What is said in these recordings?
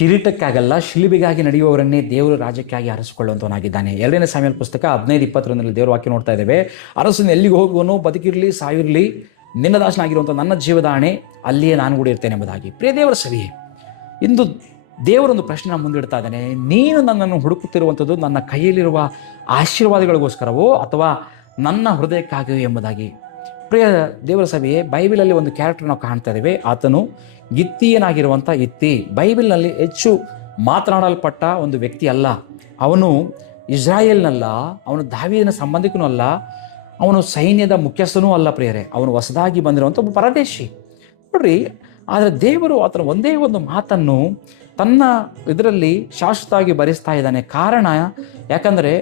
ಕಿರೀಟಕ್ಕಾಗಲ್ಲ, ಶಿಲುಬೆಗಾಗಿ ನಡೆಯುವವರನ್ನೇ ದೇವರು ರಾಜ್ಯಕ್ಕಾಗಿ ಆರಿಸಿಕೊಳ್ಳುವಂತವನಾಗಿದ್ದಾನೆ. 2ನೇ ಸಾಮ್ಯೇಲ ಪುಸ್ತಕ 15:21 ದೇವರ ವಾಕ್ಯ ನೋಡ್ತಾ ಇದ್ದೇವೆ. ಅರಸನು ಎಲ್ಲಿಗೆ ಹೋಗುವನು, ಬದುಕಿರಲಿ ಸಾವಿರಲಿ, ನಿನ್ನ ದಾಸನಾಗಿರುವಂಥ ನನ್ನ ಜೀವದಾಣೆ, ಅಲ್ಲಿಯೇ ನಾನು ಕೂಡ ಇರ್ತೇನೆ ಎಂಬುದಾಗಿ. ಪ್ರಿಯ ದೇವರ ಸವಿಯೇ, ಇಂದು ದೇವರೊಂದು ಪ್ರಶ್ನೆ ಮುಂದಿಡ್ತಾ ಇದ್ದಾನೆ. ನೀನು ನನ್ನನ್ನು ಹುಡುಕುತ್ತಿರುವಂಥದ್ದು ನನ್ನ ಕೈಯಲ್ಲಿರುವ ಆಶೀರ್ವಾದಗಳಿಗೋಸ್ಕರವೋ ಅಥವಾ ನನ್ನ ಹೃದಯಕ್ಕಾಗಿಯೋ ಎಂಬುದಾಗಿ. ಪ್ರಿಯ ದೇವರ ಸಭೆಯೇ, ಬೈಬಲಲ್ಲಿ ಒಂದು ಕ್ಯಾರೆಕ್ಟರ್ ನಾವು ಕಾಣ್ತಾ ಇದ್ದೇವೆ. ಆತನು ಗಿತ್ತೀಯನಾಗಿರುವಂಥ ಇತ್ತಿ. ಬೈಬಲ್ನಲ್ಲಿ ಹೆಚ್ಚು ಮಾತನಾಡಲ್ಪಟ್ಟ ಒಂದು ವ್ಯಕ್ತಿ ಅಲ್ಲ. ಅವನು ಇಸ್ರಾಯೇಲ್ನಲ್ಲ, ಅವನು ದಾವೀದನ ಸಂಬಂಧಿಕನೂ ಅಲ್ಲ, ಅವನು ಸೈನ್ಯದ ಮುಖ್ಯಸ್ಥನೂ ಅಲ್ಲ. ಪ್ರಿಯರೇ, ಅವನು ಹೊಸದಾಗಿ ಬಂದಿರುವಂಥ ಒಬ್ಬ ಪರದೇಶಿ ನೋಡ್ರಿ. ಆದರೆ ದೇವರು ಆತನ ಒಂದೇ ಒಂದು ಮಾತನ್ನು ತನ್ನ ಇದರಲ್ಲಿ ಶಾಶ್ವತವಾಗಿ ಭರಿಸ್ತಾ ಇದ್ದಾನೆ. ಕಾರಣ ಯಾಕಂದರೆ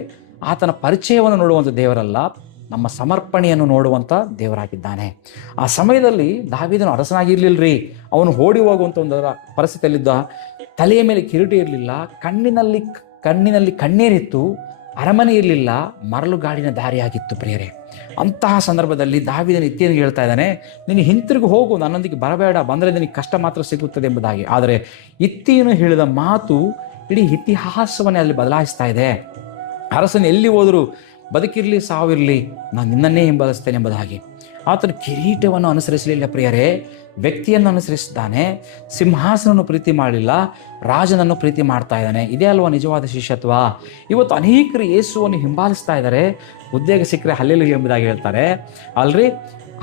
ಆತನ ಪರಿಚಯವನ್ನು ನೋಡುವಂಥ ದೇವರಲ್ಲ, ನಮ್ಮ ಸಮರ್ಪಣೆಯನ್ನು ನೋಡುವಂಥ ದೇವರಾಗಿದ್ದಾನೆ. ಆ ಸಮಯದಲ್ಲಿ ದಾವೀದನು ಅರಸನಾಗಿರ್ಲಿಲ್ಲರಿ. ಅವನು ಓಡಿ ಹೋಗುವಂಥ ಒಂದು ಪರಿಸ್ಥಿತಿಯಲ್ಲಿದ್ದ. ತಲೆಯ ಮೇಲೆ ಕಿರೀಟ ಇರಲಿಲ್ಲ, ಕಣ್ಣಿನಲ್ಲಿ ಕಣ್ಣೀರಿತ್ತು, ಅರಮನೆ ಇರಲಿಲ್ಲ, ಮರಳುಗಾಡಿನ ದಾರಿಯಾಗಿತ್ತು. ಪ್ರಿಯರೇ, ಅಂತಹ ಸಂದರ್ಭದಲ್ಲಿ ದಾವೀದನು ಇತ್ತಿಯನಿಗೆ ಹೇಳ್ತಾ ಇದ್ದಾನೆ, ನೀನು ಹಿಂತಿರುಗಿ ಹೋಗು, ನನ್ನೊಂದಿಗೆ ಬರಬೇಡ, ಬಂದರೆ ನಿನಗೆ ಕಷ್ಟ ಮಾತ್ರ ಸಿಗುತ್ತದೆ ಎಂಬುದಾಗಿ. ಆದರೆ ಇತ್ತಿಯನು ಹೇಳಿದ ಮಾತು ಇಡೀ ಇತಿಹಾಸವನ್ನೇ ಅಲ್ಲಿ ಬದಲಾಯಿಸ್ತಾ ಇದೆ. ಅರಸನು ಎಲ್ಲಿ ಹೋದರೂ ಬದುಕಿರಲಿ ಸಾವಿರಲಿ, ನಾನು ನಿನ್ನನ್ನೇ ಹಿಂಬಾಲಿಸ್ತೇನೆ ಎಂಬುದಾಗಿ. ಆತನು ಕಿರೀಟವನ್ನು ಅನುಸರಿಸಲಿಲ್ಲ ಪ್ರಿಯರೇ, ವ್ಯಕ್ತಿಯನ್ನು ಅನುಸರಿಸಿದ್ದಾನೆ. ಸಿಂಹಾಸನವನ್ನು ಪ್ರೀತಿ ಮಾಡಲಿಲ್ಲ, ರಾಜನನ್ನು ಪ್ರೀತಿ ಮಾಡ್ತಾ ಇದ್ದಾನೆ. ಇದೇ ಅಲ್ವಾ ನಿಜವಾದ ಶಿಷ್ಯತ್ವ? ಇವತ್ತು ಅನೇಕರು ಯೇಸುವನ್ನು ಹಿಂಬಾಲಿಸ್ತಾ ಇದ್ದಾರೆ. ಉದ್ಯೋಗ ಸಿಕ್ಕರೆ ಹಲ್ಲೆಲೂಯಾ ಎಂಬುದಾಗಿ ಹೇಳ್ತಾರೆ ಅಲ್ರಿ,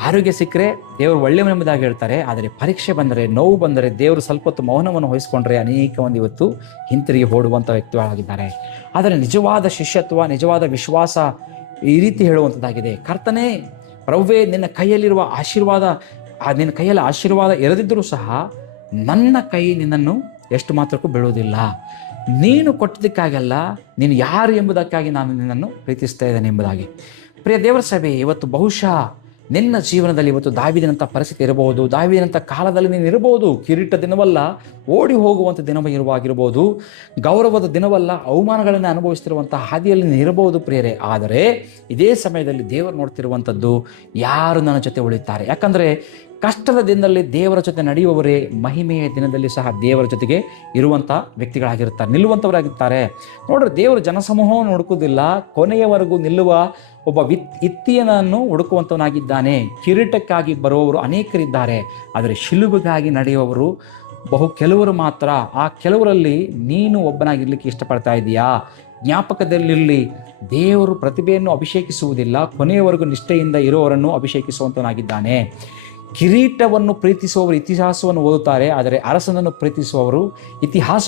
ಆರೋಗ್ಯ ಸಿಕ್ಕರೆ ದೇವರು ಒಳ್ಳೆಯವನು ಎಂಬುದಾಗಿ ಹೇಳ್ತಾರೆ. ಆದರೆ ಪರೀಕ್ಷೆ ಬಂದರೆ, ನೋವು ಬಂದರೆ, ದೇವರು ಸ್ವಲ್ಪ ಹೊತ್ತು ಮೌನವನ್ನು ವಹಿಸಿಕೊಂಡ್ರೆ ಅನೇಕ ಮಂದಿ ಇವತ್ತು ಹಿಂತಿರುಗಿ ಓಡುವಂಥ ವ್ಯಕ್ತಿಗಳಾಗಿದ್ದಾರೆ. ಆದರೆ ನಿಜವಾದ ಶಿಷ್ಯತ್ವ, ನಿಜವಾದ ವಿಶ್ವಾಸ ಈ ರೀತಿ ಹೇಳುವಂಥದ್ದಾಗಿದೆ. ಕರ್ತನೇ, ಪ್ರಭುವೇ, ನಿನ್ನ ಕೈಯಲ್ಲಿರುವ ಆಶೀರ್ವಾದ, ನಿನ್ನ ಕೈಯಲ್ಲಿ ಆಶೀರ್ವಾದ ಇರದಿದ್ದರೂ ಸಹ ನನ್ನ ಕೈ ನಿನ್ನನ್ನು ಎಷ್ಟು ಮಾತ್ರಕ್ಕೂ ಬೀಳುವುದಿಲ್ಲ. ನೀನು ಕೊಟ್ಟಿದ್ದಕ್ಕಾಗಲ್ಲ, ನೀನು ಯಾರು ಎಂಬುದಕ್ಕಾಗಿ ನಾನು ನಿನ್ನನ್ನು ಪ್ರೀತಿಸ್ತಾ ಇದ್ದೇನೆ ಎಂಬುದಾಗಿ. ಪ್ರಿಯ ದೇವರ ಸಭೆ, ಇವತ್ತು ಬಹುಶಃ ನಿನ್ನ ಜೀವನದಲ್ಲಿ ಇವತ್ತು ದಾವೀದನಂಥ ಪರಿಸ್ಥಿತಿ ಇರಬಹುದು, ದಾವೀದನಂಥ ಕಾಲದಲ್ಲಿ ನೀನು ಇರಬಹುದು. ಕಿರೀಟ ದಿನವಲ್ಲ, ಓಡಿ ಹೋಗುವಂಥ ದಿನವಾಗಿರ್ಬೋದು, ಗೌರವದ ದಿನವಲ್ಲ, ಅವಮಾನಗಳನ್ನು ಅನುಭವಿಸ್ತಿರುವಂಥ ಹಾದಿಯಲ್ಲಿ ನೀನು ಇರಬಹುದು ಪ್ರಿಯರೇ. ಆದರೆ ಇದೇ ಸಮಯದಲ್ಲಿ ದೇವರು ನೋಡ್ತಿರುವಂಥದ್ದು, ಯಾರು ನನ್ನ ಜೊತೆ ಉಳಿತಾರೆ. ಯಾಕಂದರೆ ಕಷ್ಟದ ದಿನದಲ್ಲಿ ದೇವರ ಜೊತೆ ನಡೆಯುವವರೇ ಮಹಿಮೆಯ ದಿನದಲ್ಲಿ ಸಹ ದೇವರ ಜೊತೆಗೆ ಇರುವಂಥ ವ್ಯಕ್ತಿಗಳಾಗಿರ್ತಾರೆ, ನಿಲ್ಲುವಂಥವರಾಗಿರ್ತಾರೆ. ನೋಡ್ರಿ, ದೇವರು ಜನಸಮೂಹವನ್ನು ಹುಡುಕುವುದಿಲ್ಲ, ಕೊನೆಯವರೆಗೂ ನಿಲ್ಲುವ ಒಬ್ಬ ಇತ್ತಿಯನನ್ನು ಹುಡುಕುವಂಥವನಾಗಿದ್ದಾನೆ. ಕಿರೀಟಕ್ಕಾಗಿ ಬರುವವರು ಅನೇಕರಿದ್ದಾರೆ, ಆದರೆ ಶಿಲುಬೆಗಾಗಿ ನಡೆಯುವವರು ಕೆಲವರು ಮಾತ್ರ. ಆ ಕೆಲವರಲ್ಲಿ ನೀನು ಒಬ್ಬನಾಗಿರ್ಲಿಕ್ಕೆ ಇಷ್ಟಪಡ್ತಾ ಇದೆಯಾ? ಜ್ಞಾಪಕದಲ್ಲಿರಲಿ, ದೇವರು ಪ್ರತಿಭೆಯನ್ನು ಅಭಿಷೇಕಿಸುವುದಿಲ್ಲ, ಕೊನೆಯವರೆಗೂ ನಿಷ್ಠೆಯಿಂದ ಇರುವವರನ್ನು ಅಭಿಷೇಕಿಸುವಂಥವನಾಗಿದ್ದಾನೆ. ಕಿರೀಟವನ್ನು ಪ್ರೀತಿಸುವವರು ಇತಿಹಾಸವನ್ನು ಓದುತ್ತಾರೆ, ಆದರೆ ಅರಸನನ್ನು ಪ್ರೀತಿಸುವವರು ಇತಿಹಾಸ